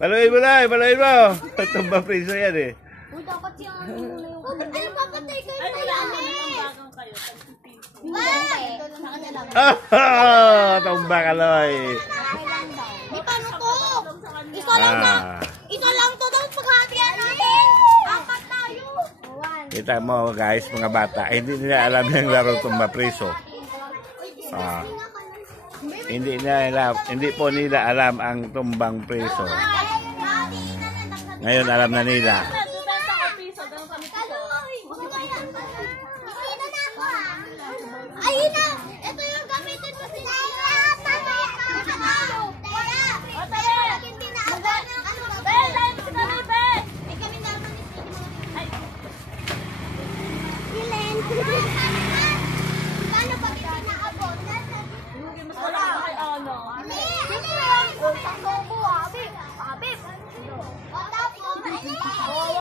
Paluin mo na, paluin mo. Tumbang priso yan eh. Uy, dapat yung ano papatay kayo tayo, Tumbang kaloy. Di paano to? Ito lang to daw paghatian natin. Apat tayo. Kita mo guys, mga bata, hindi nila alam yung laro tumbang priso. Hindi po nila alam ang tumbang priso. Ngayon alam na nila.